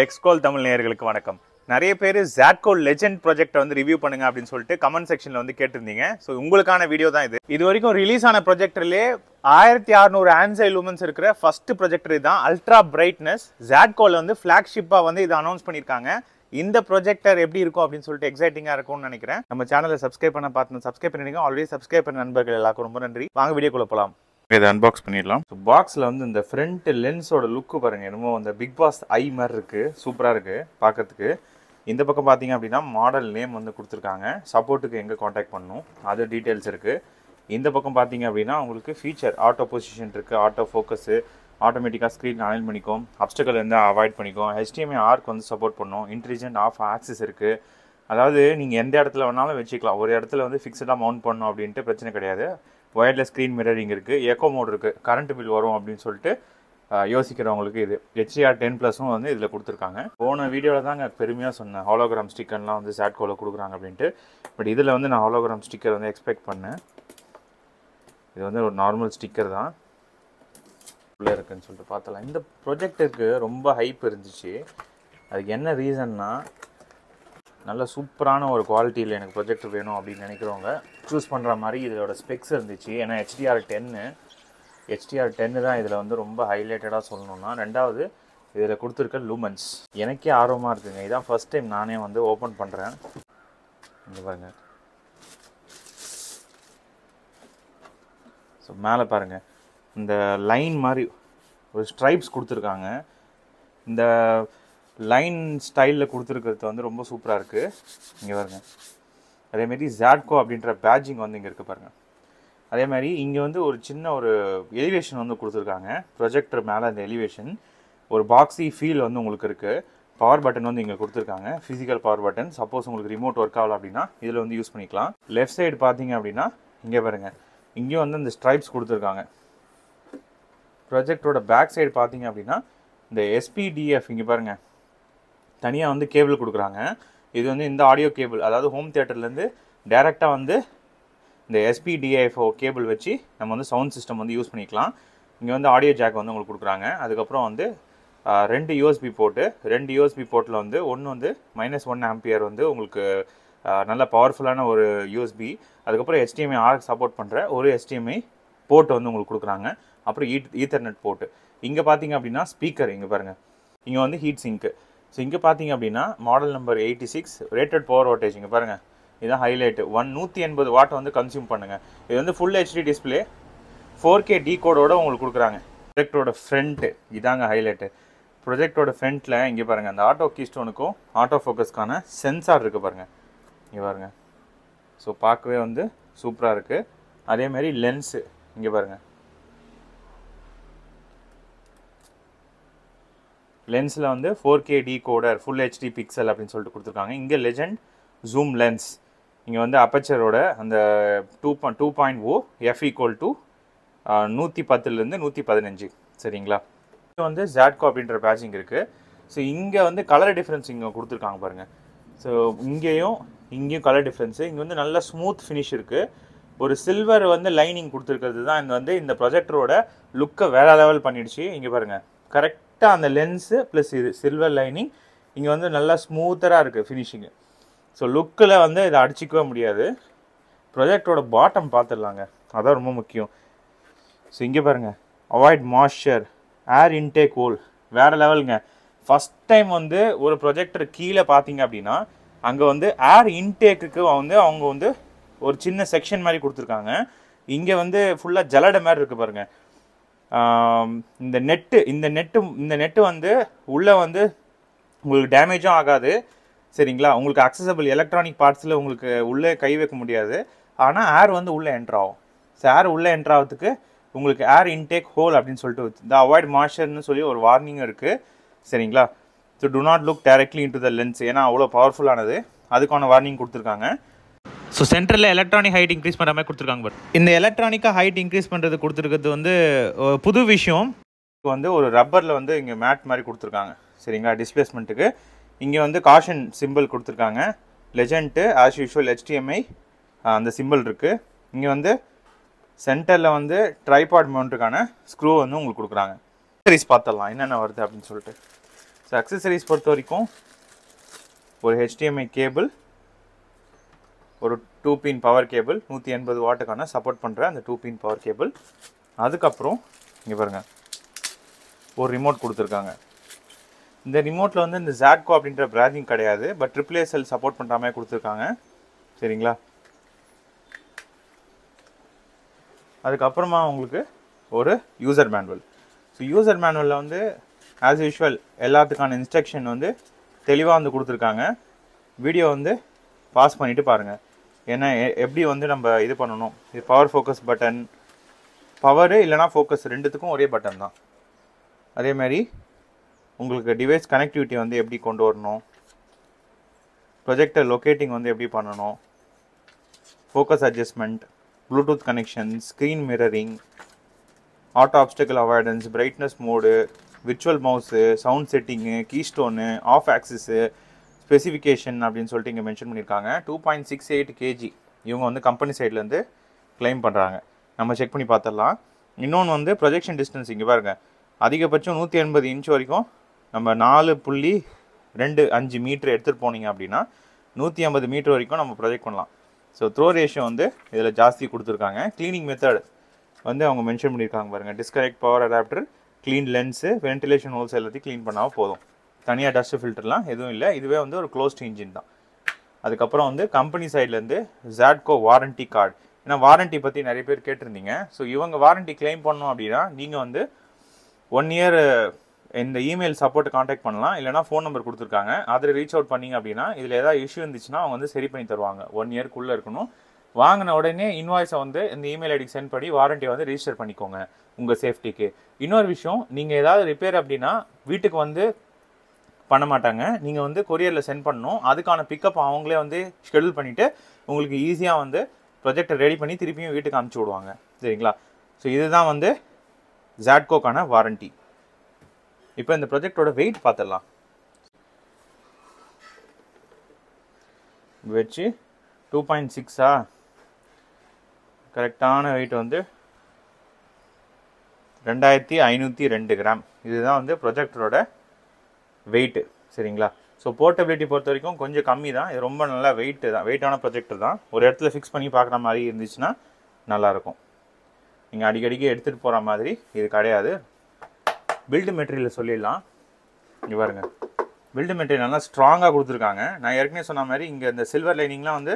டெக்ஸ்கோல் தமிழ் நேயர்களுக்கு வணக்கம். நிறைய பேர் ZATCO லெஜெண்ட் ப்ராஜெக்ட்டை வந்து ரிவ்யூ பண்ணுங்க அப்படின்னு சொல்லிட்டு கமெண்ட் செக்ஷன்ல வந்து கேட்டிருந்தீங்க. ஸோ உங்களுக்கான வீடியோ தான் இது. இது வரைக்கும் ரிலீஸ் ஆன ப்ராஜெக்டர்லேயே 1600 ஆன்சை லூமன்ஸ் இருக்கிற ஃபர்ஸ்ட் ப்ராஜெக்டர் இதுதான். அல்ட்ரா பிரைட்னஸ் ZATCOல வந்து ஃபிளாக்ஷிப்பாக வந்து இதை அனௌன்ஸ் பண்ணியிருக்காங்க. இந்த ப்ராஜெக்டர் எப்படி இருக்கும் அப்படின்னு சொல்லிட்டு எக்ஸைட்டிங்காக இருக்கும்னு நினைக்கிறேன். நம்ம சேனலை சப்ஸ்கிரைப் பண்ணிருக்கீங்க. ஆல்ரெடி சப்ஸ்கிரைப் பண்ண நண்பர்கள் எல்லாருக்கும் ரொம்ப நன்றி. வாங்க வீடியோக்குள்ள போகலாம். இதை அன்பாக்ஸ் பண்ணிடலாம். ஸோ பாக்ஸில் வந்து இந்த ஃப்ரண்ட் லென்ஸோட லுக்கு பாருங்கள், என்னமோ அந்த பிக் பாஸ் ஐ மாதிரி இருக்குது, சூப்பராக இருக்குது பார்க்கறதுக்கு. இந்த பக்கம் பார்த்தீங்க அப்படின்னா மாடல் நேம் வந்து கொடுத்துருக்காங்க, சப்போர்ட்டுக்கு எங்கே காண்டாக்ட் பண்ணணும் அது டீட்டெயில்ஸ் இருக்குது. இந்த பக்கம் பார்த்தீங்க அப்படின்னா உங்களுக்கு ஃபீச்சர் ஆட்டோ பொசிஷன் இருக்குது, ஆட்டோ ஃபோக்கஸு, ஆட்டோமேட்டிக்காக ஸ்க்ரீன் அலைன் பண்ணிக்கும், அப்ஸ்டக்கல் வந்து அவாய்ட் பண்ணிக்கும், HDMI ஆர்க் வந்து சப்போர்ட் பண்ணும், இன்டெலிஜென்ட் ஆஃப் ஆக்சிஸ் இருக்குது. அதாவது நீங்கள் எந்த இடத்துல வேணாலும் வச்சுக்கலாம், ஒரு இடத்துல வந்து ஃபிக்ஸடாக மவுண்ட் பண்ணணும் அப்படின்ட்டு பிரச்சனை கிடையாது. ஒயர்லெஸ் ஸ்க்ரீன் மிரரிங் இருக்குது, எக்கோ மோட் இருக்குது, கரண்ட் பில் வரும் அப்படின்னு சொல்லிட்டு யோசிக்கிறவங்களுக்கு இது HDR10+ வந்து இதில் கொடுத்துருக்காங்க. போன வீடியோவில் தாங்க பெருமையாக சொன்னேன் ஹாலோகிராம் ஸ்டிக்கர்லாம் வந்து ZATCOல கொடுக்குறாங்க அப்படின்ட்டு. பட் இதில் வந்து நான் ஹாலோகிராம் ஸ்டிக்கர் வந்து எக்ஸ்பெக்ட் பண்ணேன். இது வந்து ஒரு நார்மல் ஸ்டிக்கர் தான் உள்ளே இருக்குன்னு சொல்லிட்டு பார்த்தலாம். இந்த ப்ரொஜெக்டருக்கு ரொம்ப ஹைப் இருந்துச்சு. அதுக்கு என்ன ரீசன்னா, நல்ல சூப்பரான ஒரு குவாலிட்டியில் எனக்கு ப்ரொஜெக்டர் வேணும் அப்படின்னு நினைக்கிறவங்க சூஸ் பண்ணுற மாதிரி இதோட ஸ்பெக்ஸ் இருந்துச்சு. ஏன்னா HDR10 தான் இதில் வந்து ரொம்ப ஹைலைட்டடாக சொல்லணும்னா. ரெண்டாவது இதில் கொடுத்துருக்க லூமன்ஸ் எனக்கே ஆர்வமாக இருக்குங்க. இதான் ஃபர்ஸ்ட் டைம் நானே வந்து ஓப்பன் பண்ணுறேன். இங்கே பாருங்கள், ஸோ மேலே பாருங்கள் இந்த லைன் மாதிரி ஒரு ஸ்ட்ரைப்ஸ் கொடுத்துருக்காங்க. இந்த லைன் ஸ்டைலில் கொடுத்துருக்கிறது வந்து ரொம்ப சூப்பராக இருக்குது. இங்கே பாருங்கள், அதேமாரி ZATCO அப்படின்ற பேட்ஜிங் வந்து இங்கே இருக்குது பாருங்கள். அதே மாதிரி இங்கே வந்து ஒரு சின்ன ஒரு எலிவேஷன் வந்து கொடுத்துருக்காங்க. ப்ரொஜெக்டர் மேலே அந்த எலிவேஷன் ஒரு பாக்ஸி ஃபீல் வந்து உங்களுக்கு இருக்குது. பவர் பட்டன் வந்து இங்கே கொடுத்துருக்காங்க, ஃபிசிக்கல் பவர் பட்டன். சப்போஸ் உங்களுக்கு ரிமோட் ஒர்க் ஆகல அப்படின்னா இதில் வந்து யூஸ் பண்ணிக்கலாம். லெஃப்ட் சைடு பார்த்தீங்க அப்படின்னா இங்கே பாருங்கள், இங்கேயும் வந்து இந்த ஸ்ட்ரைப்ஸ் கொடுத்துருக்காங்க. ப்ரொஜெக்டரோட பேக் சைடு பார்த்தீங்க அப்படின்னா இந்த SPDF இங்கே பாருங்கள் தனியாக வந்து கேபிள் கொடுக்குறாங்க. இது வந்து இந்த ஆடியோ கேபிள், அதாவது ஹோம் தியேட்டர்லேருந்து டேரெக்டாக வந்து இந்த SPDIF கேபிள் வச்சு நம்ம வந்து சவுண்ட் சிஸ்டம் வந்து யூஸ் பண்ணிக்கலாம். இங்கே வந்து ஆடியோ ஜாக் வந்து உங்களுக்கு கொடுக்குறாங்க. அதுக்கப்புறம் வந்து 2 USB போர்ட்டு, 2 USB போர்ட்டில் வந்து ஒன்று வந்து -1 ஆம்பியர் வந்து உங்களுக்கு நல்ல பவர்ஃபுல்லான ஒரு USB. அதுக்கப்புறம் HDMI ஆர்க் சப்போர்ட் பண்ணுற ஒரு HDMI போர்ட் வந்து உங்களுக்கு கொடுக்குறாங்க. அப்புறம் ஈத்தர்நெட் போர்ட்டு. இங்கே பார்த்தீங்க அப்படின்னா ஸ்பீக்கர் இங்கே பாருங்கள், இங்கே வந்து ஹீட் சிங்க்கு. ஸோ இங்கே பார்த்தீங்க அப்படின்னா model number 86 rated power voltage. இங்கே பாருங்கள், இதுதான் ஹைலைட்டு. 180 வாட் வந்து கன்சியூம் பண்ணுங்கள். இது வந்து ஃபுல் HD டிஸ்பிளே 4K டீகோடோட உங்களுக்கு கொடுக்குறாங்க. ப்ரொஜெக்டரோட ஃப்ரண்ட்டு இதாங்க ஹைலைட்டு. ப்ரொஜெக்டரோட ஃப்ரண்ட்டில் இங்கே பாருங்கள், அந்த ஆட்டோ கீஸ்டோனுக்கும் ஆட்டோ ஃபோக்கஸ்க்கான சென்சார் இருக்குது பாருங்கள். இங்கே பாருங்கள், ஸோ பார்க்கவே வந்து சூப்பராக இருக்குது. அதேமாதிரி லென்ஸு இங்கே பாருங்கள், லென்ஸில் வந்து 4K decoder full HD pixel அப்படின்னு சொல்லிட்டு கொடுத்துருக்காங்க. இங்கே லெஜெண்ட் ஜூம் லென்ஸ். இங்கே வந்து அப்பச்சரோட அந்த 2.0 f = 110 - 115. சரிங்களா? இது வந்து ZATCO அப்படின்ற பேட்சிங் இருக்குது. ஸோ இங்கே வந்து கலர் டிஃப்ரென்ஸ் இங்கே கொடுத்துருக்காங்க பாருங்கள். ஸோ இங்கேயும் கலர் டிஃப்ரென்ஸு. இங்கே வந்து நல்ல ஸ்மூத் ஃபினிஷ் இருக்குது. ஒரு சில்வர் வந்து லைனிங் கொடுத்துருக்கிறது தான் இந்த ப்ரொஜெக்டரோட லுக்கை வேறு லெவல் பண்ணிடுச்சு. இங்கே பாருங்கள், கரெக்டாக அந்த லென்ஸு ப்ளஸ் இது சில்வர் லைனிங் இங்கே வந்து நல்லா ஸ்மூத்தராக இருக்குது ஃபினிஷிங்கு. ஸோ லுக்கில் வந்து இதை அடிச்சிக்கவே முடியாது. ப்ரொஜெக்டரோட பாட்டம் பார்த்துடலாங்க, அதான் ரொம்ப முக்கியம். ஸோ இங்கே பாருங்கள், அவாய்ட் மாய்ஸ்சர், ஏர் இன்டேக் ஹோல், வேறு லெவலுங்க. ஃபஸ்ட் டைம் வந்து ஒரு ப்ரொஜெக்டர் கீழே பார்த்தீங்க அப்படின்னா அங்கே வந்து ஏர் இன்டேக்குக்கு வந்து அவங்க வந்து ஒரு சின்ன செக்ஷன் மாதிரி கொடுத்துருக்காங்க. இங்கே வந்து ஃபுல்லாக ஜலடை மாதிரி இருக்குது பாருங்கள். இந்த நெட்டு வந்து உள்ளே வந்து உங்களுக்கு டேமேஜும் ஆகாது. சரிங்களா? உங்களுக்கு அக்சசபிள் எலக்ட்ரானிக் பார்ட்ஸில் உங்களுக்கு உள்ளே கை வைக்க முடியாது. ஆனால் ஏர் வந்து உள்ளே என்ட்ரு ஆகும். ஸோ ஏர் உள்ளே என்ட்ரு ஆகிறதுக்கு உங்களுக்கு ஏர் இன்டேக் ஹோல் அப்படின்னு சொல்லிட்டு இந்த அவாய்ட் மாய்ஸ்சர்னு சொல்லி ஒரு வார்னிங் இருக்குது. சரிங்களா? So to not look directly into the lens, ஏன்னா அவ்வளோ பவர்ஃபுல்லானது. அதுக்கான வார்னிங் கொடுத்துருக்காங்க. ஸோ சென்டரில் எலக்ட்ரானிக் ஹைட் இன்க்ரீஸ் பண்ணுற மாதிரி கொடுத்துருக்காங்க. பட் இந்த எலக்ட்ரானிக்காக ஹைட் இன்க்ரீஸ் பண்ணுறது கொடுத்துருக்கிறது வந்து புது விஷயம். வந்து ஒரு ரப்பரில் வந்து இங்கே மேட் மாதிரி கொடுத்துருக்காங்க. சரிங்களா? டிஸ்பிளேஸ்மெண்ட்டுக்கு. இங்கே வந்து காஷன் சிம்பிள் கொடுத்துருக்காங்க. லெஜெண்ட்டு ஆஸ் யூஷுவல் HDMI அந்த சிம்பிள் இருக்குது. இங்கே வந்து சென்டரில் வந்து ட்ரைபாட் மவுண்ட்டுக்கான ஸ்க்ரூ வந்து உங்களுக்கு கொடுக்குறாங்க. சீரிஸ் பார்த்துடலாம் என்னென்ன வருது அப்படின்னு சொல்லிட்டு. ஸோ அக்சசரிஸ் பொறுத்த வரைக்கும் ஒரு HDMI கேபிள், ஒரு 2 பின் பவர் கேபிள், 180 வாட்டுக்கான சப்போர்ட் பண்ணுற அந்த 2 பின் பவர் கேபிள். அதுக்கப்புறம் இங்கே பாருங்கள், ஒரு ரிமோட் கொடுத்துருக்காங்க. இந்த ரிமோட்டில் வந்து இந்த ZADCO அப்படின்ற பிராண்டிங் கிடையாது, பட் AAA சப்போர்ட் பண்ணுற மாதிரி கொடுத்துருக்காங்க. சரிங்களா? அதுக்கப்புறமா உங்களுக்கு ஒரு யூசர் மேனுவல். ஸோ யூசர் மேனுவலில் வந்து ஆஸ் யூஷுவல் எல்லாத்துக்கான இன்ஸ்ட்ரக்ஷன் வந்து தெளிவாக வந்து கொடுத்துருக்காங்க. வீடியோ வந்து பாஸ் பண்ணிவிட்டு பாருங்கள். ஏன்னா எப்படி வந்து நம்ம இது பண்ணணும். இது பவர் ஃபோக்கஸ் பட்டன், பவரு இல்லைனா ஃபோக்கஸ் ரெண்டுத்துக்கும் ஒரே பட்டன் தான். அதேமாதிரி உங்களுக்கு டிவைஸ் கனெக்டிவிட்டி வந்து எப்படி கொண்டு வரணும், ப்ரொஜெக்டர் லொக்கேட்டிங் வந்து எப்படி பண்ணணும், focus adjustment, bluetooth connection, screen mirroring, auto obstacle avoidance, brightness mode, virtual mouse, sound setting, keystone, off axis, specification அப்படின்னு சொல்லிட்டு இங்கே மென்ஷன் பண்ணியிருக்காங்க. 2.68 kg இவங்க வந்து கம்பெனி சைட்லேருந்து கிளைம் பண்ணுறாங்க. நம்ம செக் பண்ணி பார்த்துடலாம். இன்னொன்று வந்து ப்ரொஜெக்ஷன் டிஸ்டன்ஸ் இங்கே பாருங்கள், அதிகபட்சம் 180 இன்ச் வரைக்கும் நம்ம 4.25 மீட்டர் எடுத்துகிட்டு போனீங்க அப்படின்னா 150 மீட்டர் வரைக்கும் நம்ம ப்ரொஜெக்ட் பண்ணலாம். ஸோ த்ரோ ரேஷியோ வந்து இதில் ஜாஸ்தி கொடுத்துருக்காங்க. க்ளீனிங் மெத்தட் வந்து அவங்க மென்ஷன் பண்ணியிருக்காங்க பாருங்கள். Disconnect power adapter, clean lens, ventilation holes எல்லாத்தையும் க்ளீன் பண்ணால் போதும். தனியாக டஸ்ட் ஃபில்டர்லாம் எதுவும் இல்லை. இதுவே வந்து ஒரு க்ளோஸ்ட் இன்ஜின் தான். அதுக்கப்புறம் வந்து கம்பெனி சைட்லேருந்து ZADCO வாரண்ட்டி கார்டு. ஏன்னா வாரண்ட்டி பற்றி நிறைய பேர் கேட்டிருந்தீங்க. ஸோ இவங்க வாரண்ட்டி கிளைம் பண்ணணும் அப்படின்னா நீங்கள் வந்து 1 இயர் இந்த இமெயில் சப்போர்ட்டை காண்டாக்ட் பண்ணலாம். இல்லைனா ஃபோன் நம்பர் கொடுத்துருக்காங்க, அதில் ரீச் அவுட் பண்ணிங்க அப்படின்னா இதில் ஏதாவது இஷ்யூ இருந்துச்சுன்னா அவங்க வந்து சரி பண்ணி தருவாங்க. 1 இயர்க்குள்ளே இருக்கணும். வாங்கின உடனே இன்வாய்ஸை வந்து இந்த இமெயில் ஐடிக்கு சென்ட் பண்ணி வாரண்ட்டியை வந்து ரிஜிஸ்டர் பண்ணிக்கோங்க உங்கள் சேஃப்டிக்கு. இன்னொரு விஷயம், நீங்கள் ஏதாவது ரிப்பேர் அப்படின்னா வீட்டுக்கு வந்து பண்ண மாட்டாங்க, நீங்கள் வந்து கொரியரில் சென்ட் பண்ணணும். அதுக்கான பிக்கப் அவங்களே வந்து ஷெடியூல் பண்ணிவிட்டு உங்களுக்கு ஈஸியாக வந்து ப்ரொஜெக்டை ரெடி பண்ணி திருப்பியும் வீட்டுக்கு அனுப்பிச்சி விடுவாங்க. சரிங்களா? ஸோ இதுதான் வந்து ZADCOக்கான வாரண்ட்டி. இப்போ இந்த ப்ரொஜெக்டோட வெயிட் பார்த்துடலாம். வச்சு 2.6 கரெக்டான வெயிட் வந்து 2502 கிராம். இதுதான் வந்து ப்ரொஜெக்டரோட வெயிட்டு. சரிங்களா? ஸோ போர்ட்டபிலிட்டி பொறுத்த வரைக்கும் கொஞ்சம் கம்மி தான். இது ரொம்ப நல்லா வெயிட்டான ப்ரொஜெக்டர் தான். ஒரு இடத்துல ஃபிக்ஸ் பண்ணி பார்க்குற மாதிரி இருந்துச்சுன்னா நல்லாயிருக்கும். நீங்கள் அடிக்கடிக்கு எடுத்துகிட்டு போகிற மாதிரி இது கிடையாது. பில்டு மெட்டீரியல் சொல்லிடலாம். இங்கே பாருங்க, பில்டு மெட்டீரியல் நல்லா ஸ்ட்ராங்காக கொடுத்துருக்காங்க. நான் ஏற்கனவே சொன்ன மாதிரி இங்கே இந்த சில்வர் லைனிங்லாம் வந்து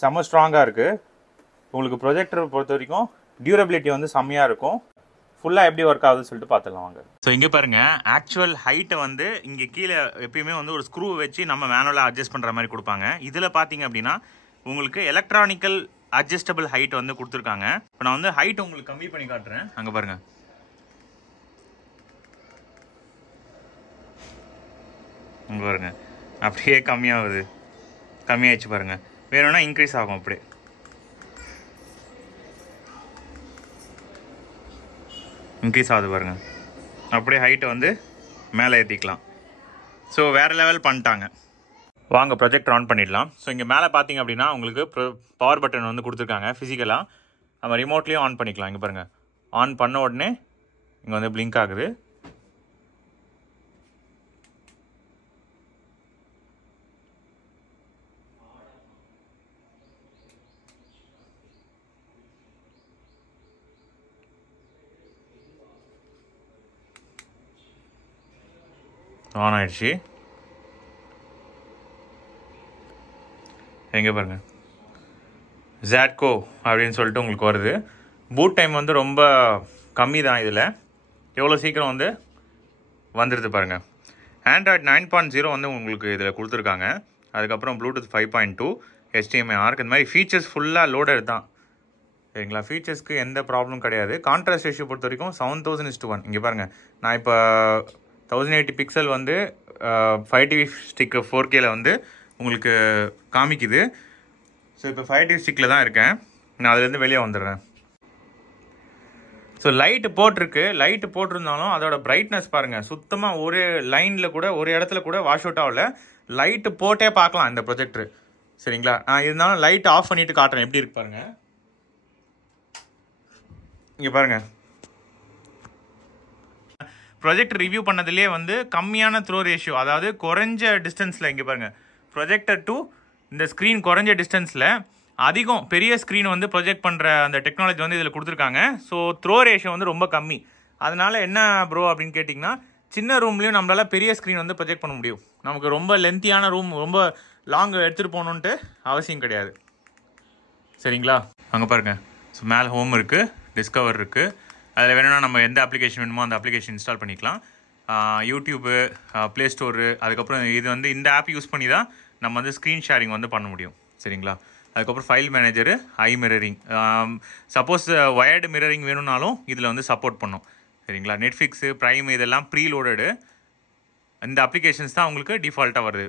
செம்ம ஸ்ட்ராங்காக இருக்குது. உங்களுக்கு ப்ரொஜெக்டர் பொறுத்த வரைக்கும் டியூரபிலிட்டி வந்து செம்மையாக இருக்கும். ஃபுல்லாக எப்படி ஒர்க் ஆகுதுன்னு சொல்லிட்டு பார்த்துடலாம் வாங்க. ஸோ இங்கே பாருங்கள், ஆக்சுவல் ஹைட்டை வந்து இங்கே கீழே எப்பயுமே வந்து ஒரு ஸ்க்ரூ வச்சு நம்ம மேனுவலாக அட்ஜஸ்ட் பண்ணுற மாதிரி கொடுப்பாங்க. இதில் பார்த்தீங்க அப்படின்னா உங்களுக்கு எலக்ட்ரானிக்கல் அட்ஜஸ்டபிள் ஹைட் வந்து கொடுத்துருக்காங்க. இப்போ நான் வந்து ஹைட் உங்களுக்கு கம்மி பண்ணி காட்டுறேன். அங்கே பாருங்கள், இங்கே பாருங்கள் அப்படியே கம்மியாகிடுச்சு பாருங்கள். வேணும்னா இன்க்ரீஸ் ஆகும், அப்படியே இன்க்ரீஸ் ஆகுது பாருங்கள். அப்படியே ஹைட்டை வந்து மேலே ஏற்றிக்கலாம். ஸோ வேறு லெவல் பண்ணிட்டாங்க. வாங்க ப்ரொஜெக்டர் ஆன் பண்ணிடலாம். ஸோ இங்கே மேலே பார்த்தீங்க அப்படின்னா உங்களுக்கு பவர் பட்டன் வந்து கொடுத்துருக்காங்க ஃபிசிக்கலாக. நம்ம ரிமோட்லேயும் ஆன் பண்ணிக்கலாம். இங்கே பாருங்கள், ஆன் பண்ண உடனே இங்கே வந்து பிளிங்க் ஆகுது. ஆன் ஆயிடுச்சு. எங்கே பாருங்கள், ZADCO அப்படின்னு சொல்லிட்டு உங்களுக்கு வருது. பூட் டைம் வந்து ரொம்ப கம்மி தான். இதில் எவ்வளோ சீக்கிரம் வந்து வந்துடுது பாருங்கள். Android 9.0 வந்து உங்களுக்கு இதில் கொடுத்துருக்காங்க. அதுக்கப்புறம் Bluetooth 5.2, HDMI ARC, இந்த மாதிரி ஃபீச்சர்ஸ் ஃபுல்லாக லோடட் தான். சரிங்களா? ஃபீச்சர்ஸ்க்கு எந்த ப்ராப்ளம் கிடையாது. கான்ட்ராஸ்ட் ரேஷியோ பொறுத்த வரைக்கும் 7000:1. இங்கே பாருங்கள், நான் இப்போ 1080 பிக்சல் வந்து 5TV ஸ்டிக் 4Kல வந்து உங்களுக்கு காமிக்குது. ஸோ இப்போ 5TV ஸ்டிக்கில் தான் இருக்கேன். நான் அதுலேருந்து வெளியே வந்துடுறேன். ஸோ லைட்டு போட்டிருக்கு. லைட்டு போட்டிருந்தாலும் அதோட பிரைட்னஸ் பாருங்கள், சுத்தமாக ஒரு லைனில் கூட ஒரு இடத்துல கூட வாஷ் அவுட் ஆகல. லைட்டு போட்டே பார்க்கலாம் இந்த ப்ரொஜெக்டர். சரிங்களா? நான் இருந்தாலும் லைட் ஆஃப் பண்ணிவிட்டு காட்டுறேன் எப்படி இருக்கு பாருங்கள். இங்கே பாருங்கள், ப்ரொஜெக்டர் ரிவ்யூ பண்ணதுலேயே வந்து கம்மியான த்ரோ ரேஷியோ, அதாவது குறைஞ்ச டிஸ்டன்ஸில், இங்கே பாருங்கள், ப்ரொஜெக்டர் டு இந்த ஸ்க்ரீன் குறைஞ்ச டிஸ்டன்ஸில் அதிகம் பெரிய ஸ்க்ரீன் வந்து ப்ரொஜெக்ட் பண்ணுற அந்த டெக்னாலஜி வந்து இதில் கொடுத்துருக்காங்க. ஸோ த்ரோ ரேஷியோ வந்து ரொம்ப கம்மி. அதனால் என்ன ப்ரோ அப்படின்னு கேட்டிங்கன்னா, சின்ன ரூம்லேயும் நம்மளால் பெரிய ஸ்க்ரீன் வந்து ப்ரொஜெக்ட் பண்ண முடியும். நமக்கு ரொம்ப லென்த்தியான ரூம், ரொம்ப லாங் எடுத்துகிட்டு போகணுன்ட்டு அவசியம் கிடையாது. சரிங்களா? அங்கே பாருங்கள். ஸோ மேலே ஹோம் இருக்குது, டிஸ்கவர் இருக்குது. அதில் வேணும்னா நம்ம எந்த அப்ளிகேஷன் வேணுமோ அந்த அப்ளிகேஷன் இன்ஸ்டால் பண்ணிக்கலாம். யூடியூபு, ப்ளே ஸ்டோரு, அதுக்கப்புறம் இது வந்து இந்த ஆப் யூஸ் பண்ணி தான் நம்ம வந்து ஸ்க்ரீன் ஷேரிங் வந்து பண்ண முடியும். சரிங்களா? அதுக்கப்புறம் ஃபைல் மேனேஜரு, ஐ மிரரிங், சப்போஸ் வயர்டு மிரரிங் வேணும்னாலும் இதில் வந்து சப்போர்ட் பண்ணும். சரிங்களா? நெட்ஃப்ளிக்ஸு, ப்ரைம் இதெல்லாம் ப்ரீலோடடு. இந்த அப்ளிகேஷன்ஸ் தான் உங்களுக்கு டிஃபால்ட்டாக வருது.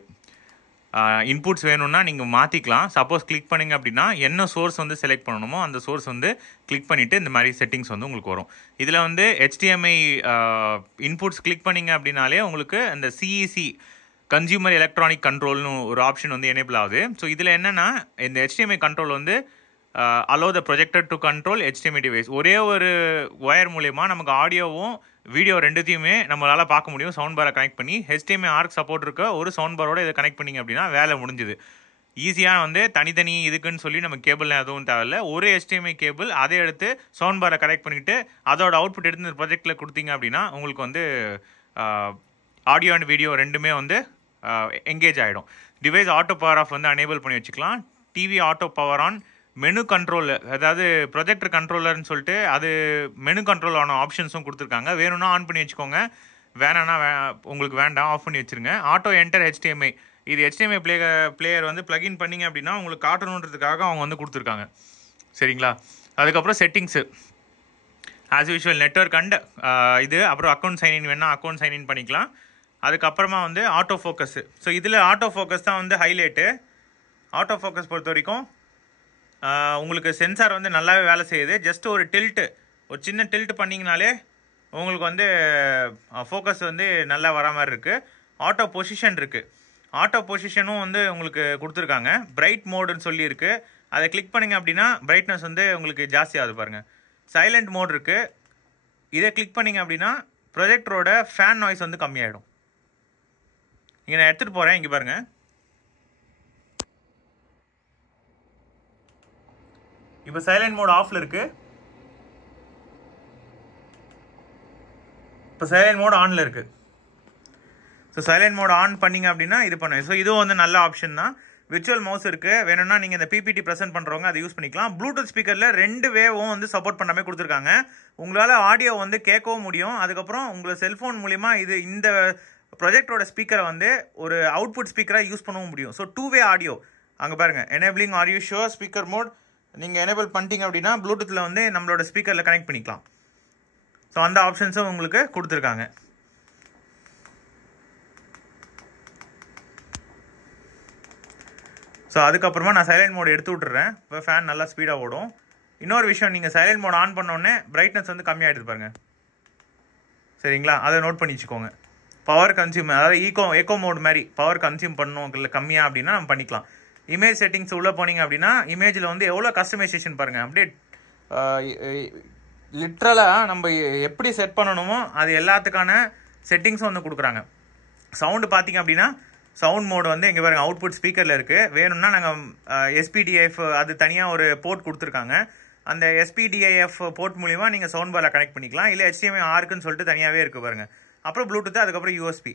இன்புட்ஸ் வேணும்னா நீங்கள் மாற்றிக்கலாம். சப்போஸ் கிளிக் பண்ணிங்க அப்படின்னா என்ன சோர்ஸ் வந்து செலக்ட் பண்ணணுமோ அந்த சோர்ஸ் வந்து கிளிக் பண்ணிவிட்டு இந்த மாதிரி செட்டிங்ஸ் வந்து உங்களுக்கு வரும். இதில் வந்து HDMI இன்புட்ஸ் கிளிக் பண்ணிங்க அப்படின்னாலே உங்களுக்கு அந்த CEC, கன்சியூமர் எலக்ட்ரானிக் கண்ட்ரோல்னு ஒரு ஆப்ஷன் வந்து எனேபிள் ஆகுது. ஸோ இதில் என்னென்னா, இந்த HDMI கண்ட்ரோல் வந்து allow the projector to control HDMI device. ஒரே ஒரு ஒயர் மூலயமா நமக்கு ஆடியோவும் வீடியோ ரெண்டுத்தையுமே நம்மளால் பார்க்க முடியும். சவுண்ட் பாரை கனெக்ட் பண்ணி HDMI ஆர்க் சப்போர்ட் இருக்க ஒரு சவுண்ட் பாரோட இதை கனெக்ட் பண்ணிங்க அப்படின்னா வேலை முடிஞ்சுது. ஈஸியாக வந்து தனித்தனி இதுக்குன்னு சொல்லி நம்ம கேபிள் எதுவும் தேவையில்லை. ஒரு HDMI கேபிள், அதை எடுத்து சவுண்ட் பாரை கனெக்ட் பண்ணிவிட்டு அதோட அவுட்புட் எடுத்து இந்த ப்ரொஜெக்டில் கொடுத்தீங்க அப்படின்னா உங்களுக்கு வந்து ஆடியோ அண்ட் வீடியோ ரெண்டுமே வந்து எங்கேஜ் ஆகிடும். டிவைஸ் ஆட்டோ பவர் ஆஃப் வந்து எனேபிள் பண்ணி வச்சுக்கலாம். TV auto power on, menu control, அதாவது ப்ரொஜெக்டர் கண்ட்ரோலர்னு சொல்லிட்டு அது மெனு கண்ட்ரோல் ஆன ஆப்ஷன்ஸும் கொடுத்துருக்காங்க. வேணும்னா ஆன் பண்ணி வச்சுக்கோங்க, வேணான்னா உங்களுக்கு வேண்டாம், ஆஃப் பண்ணி வச்சுருங்க. ஆட்டோ என்டர் HDMI, இது HDMI பிளேயர் வந்து ப்ளக்இன் பண்ணிங்க அப்படின்னா உங்களுக்கு காட்டணுன்றதுக்காக அவங்க வந்து கொடுத்துருக்காங்க. சரிங்களா? அதுக்கப்புறம் settings as usual network and இது, அப்புறம் அக்கௌண்ட் சைன்இன் வேணால் அக்கௌண்ட் சைன்இன் பண்ணிக்கலாம். அதுக்கப்புறமா வந்து ஆட்டோ ஃபோக்கஸு. ஸோ இதில் ஆட்டோ ஃபோக்கஸ் தான் வந்து ஹைலைட்டு. ஆட்டோ ஃபோக்கஸ் பொறுத்த வரைக்கும் உங்களுக்கு சென்சார் வந்து நல்லாவே வேலை செய்யுது. ஜஸ்ட் ஒரு ஒரு சின்ன டில்ட் பண்ணிங்கனாலே உங்களுக்கு வந்து ஃபோக்கஸ் வந்து நல்லா வர மாதிரி இருக்குது. ஆட்டோ பொசிஷன் இருக்குது. ஆட்டோ பொசிஷனும் வந்து உங்களுக்கு கொடுத்துருக்காங்க. பிரைட் மோடுன்னு சொல்லியிருக்கு. அதை கிளிக் பண்ணிங்க அப்படின்னா பிரைட்னஸ் வந்து உங்களுக்கு ஜாஸ்தி ஆகுது பாருங்கள். சைலண்ட் மோட் இருக்குது. இதை கிளிக் பண்ணிங்க அப்படின்னா ப்ரொஜெக்டரோட ஃபேன் நாய்ஸ் வந்து கம்மியாகிடும். இங்கே நான் எடுத்துகிட்டு போகிறேன், இங்கே பாருங்கள். இப்போ சைலண்ட் மோட் ஆஃபில் இருக்குது. இப்போ சைலண்ட் மோட் ஆனில் இருக்குது. ஸோ சைலண்ட் மோட் ஆன் பண்ணிங்க அப்படின்னா இது பண்ணுவேன். ஸோ இதுவும் வந்து நல்ல ஆப்ஷன் தான். விர்ச்சுவல் மவுஸ் இருக்குது. வேணும்னா நீங்கள் இந்த PPT ப்ரெசென்ட் பண்ணுறவங்க அதை யூஸ் பண்ணிக்கலாம். ப்ளூடூத் ஸ்பீக்கரில் 2 வேவும் வந்து சப்போர்ட் பண்ணாமே கொடுத்துருக்காங்க. உங்களால் ஆடியோ வந்து கேட்கவும் முடியும். அதுக்கப்புறம் உங்களை செல்ஃபோன் மூலிமா இந்த ப்ரொஜெக்டரோட ஸ்பீக்கரை வந்து ஒரு அவுட்புட் ஸ்பீக்கராக யூஸ் பண்ணவும் முடியும். ஸோ 2-வே ஆடியோ அங்கே பாருங்கள். Enabling audio show speaker mode நீங்கள் எனேபிள் பண்ணிட்டீங்க அப்படின்னா ப்ளூடூத்தில் வந்து நம்மளோட ஸ்பீக்கரில் கனெக்ட் பண்ணிக்கலாம். ஸோ அந்த ஆப்ஷன்ஸும் உங்களுக்கு கொடுத்துருக்காங்க. ஸோ அதுக்கப்புறமா நான் சைலண்ட் மோட் எடுத்து விட்டுறேன். இப்போ ஃபேன் நல்லா ஸ்பீடாக ஓடும். இன்னொரு விஷயம், நீங்கள் சைலண்ட் மோட் ஆன் பண்ணோடனே பிரைட்னஸ் வந்து கம்மியாகிடுது பாருங்கள். சரிங்களா? அதை நோட் பண்ணி வச்சுக்கோங்க. பவர் கன்சியூம், அதாவது எக்கோ மோட் மாதிரி பவர் கன்சியூம் பண்ணணும் இல்லை கம்மியாக அப்படின்னா நம்ம பண்ணிக்கலாம். இமேஜ் செட்டிங்ஸ் உள்ளே போனீங்க அப்படின்னா இமேஜில் வந்து எவ்வளோ கஸ்டமைசேஷன் பாருங்கள். அப்படியே லிட்ரலாக நம்ம எப்படி செட் பண்ணணுமோ அது எல்லாத்துக்கான செட்டிங்ஸும் வந்து கொடுக்குறாங்க. சவுண்டு பார்த்தீங்க அப்படின்னா சவுண்ட் மோடு வந்து எங்கே பாருங்கள் அவுட்புட் ஸ்பீக்கரில் இருக்குது. வேணும்னா நாங்கள் SPDIF அது தனியாக ஒரு போர்ட் கொடுத்துருக்காங்க. அந்த SPDIF போர்ட் மூலிமா நீங்கள் சவுண்ட் பாரில் கனெக்ட் பண்ணிக்கலாம். இல்லை HDMI ஆர்க்குன்னு சொல்லிட்டு தனியாகவே இருக்குது பாருங்கள். அப்புறம் ப்ளூடூத், அதுக்கப்புறம் USB.